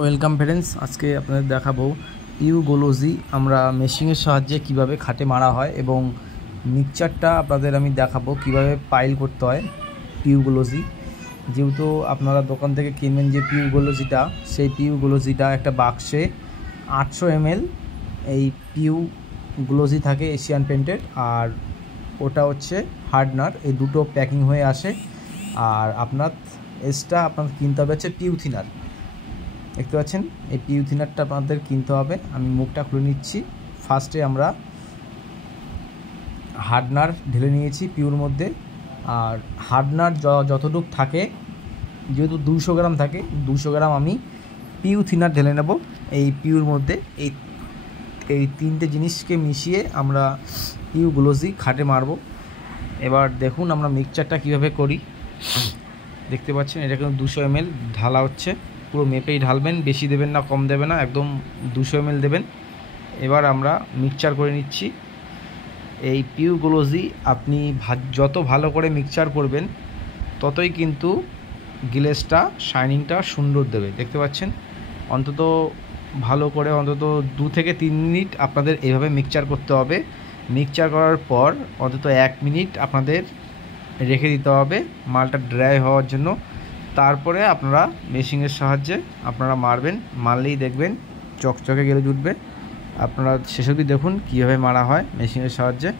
Welcome friends, আজকে আপনাদের দেখাবো পিউগোলজি আমরা মেশিনের সাহায্যে কিভাবে খাটে মারা হয় এবং মিক্সচারটা আপনাদের আমি দেখাবো কিভাবে পাইল করতে হয় পিউগোলজি। যেহেতু আপনারা দোকান থেকে কিনবেন যে পিউগোলজিটা, সেই পিউগোলজিটা একটা বাক্সে 800 ml এই পিউগোলজি থাকে এশিয়ান পেন্টেড, আর ওটা হচ্ছে হার্ডনার, এই দুটো প্যাকিং হয়ে আসে। আর আপনার কিনতে হবে হচ্ছে পিউথিনার। দেখতে পাচ্ছেন এই পিউথিনারটা আপনাদের কিনতে হবে। আমি মুখটা খুলে নিচ্ছি। ফার্স্টে আমরা হার্ডনার ঢেলে নিয়েছি পিউর মধ্যে। আর হার্ডনার যতটুকু থাকে, যেহেতু 200 গ্রাম থাকে, 200 গ্রাম আমি পিউথিনার ঢেলে নেব এই পিউর মধ্যে। এই তিনটে জিনিসকে মিশিয়ে আমরা পিউগোলজি খাটে মারব। এবার দেখুন আমরা মিক্সচারটা কীভাবে করি। দেখতে পাচ্ছেন এটা কিন্তু 200 ml ঢালা হচ্ছে, পুরো মেপেই ঢালবেন, বেশি দেবেন না কম দেবেন না, একদম 200 ml দেবেন। এবার আমরা মিক্সচার করে নিচ্ছি এই পিউগোলজি। আপনি যত ভালো করে মিক্সচার করবেন ততই কিন্তু গ্লেজটা শাইনিংটা সুন্দর দেবে। দেখতে পাচ্ছেন অন্তত ভালো করে অন্তত 2 থেকে 3 মিনিট আপনাদের এইভাবে মিক্সচার করতে হবে। মিক্সচার করার পর অন্তত 1 মিনিট আপনাদের রেখে দিতে হবে মালটা ড্রাই হওয়ার জন্য। তারপরে আপনারা মেশিনের সাহায্যে আপনারা মারবেন, মারলেই দেখবেন চকচকে গেলে জুটবে। আপনারা শেষ অবধি দেখুন কীভাবে মারা হয় মেশিনের সাহায্যে।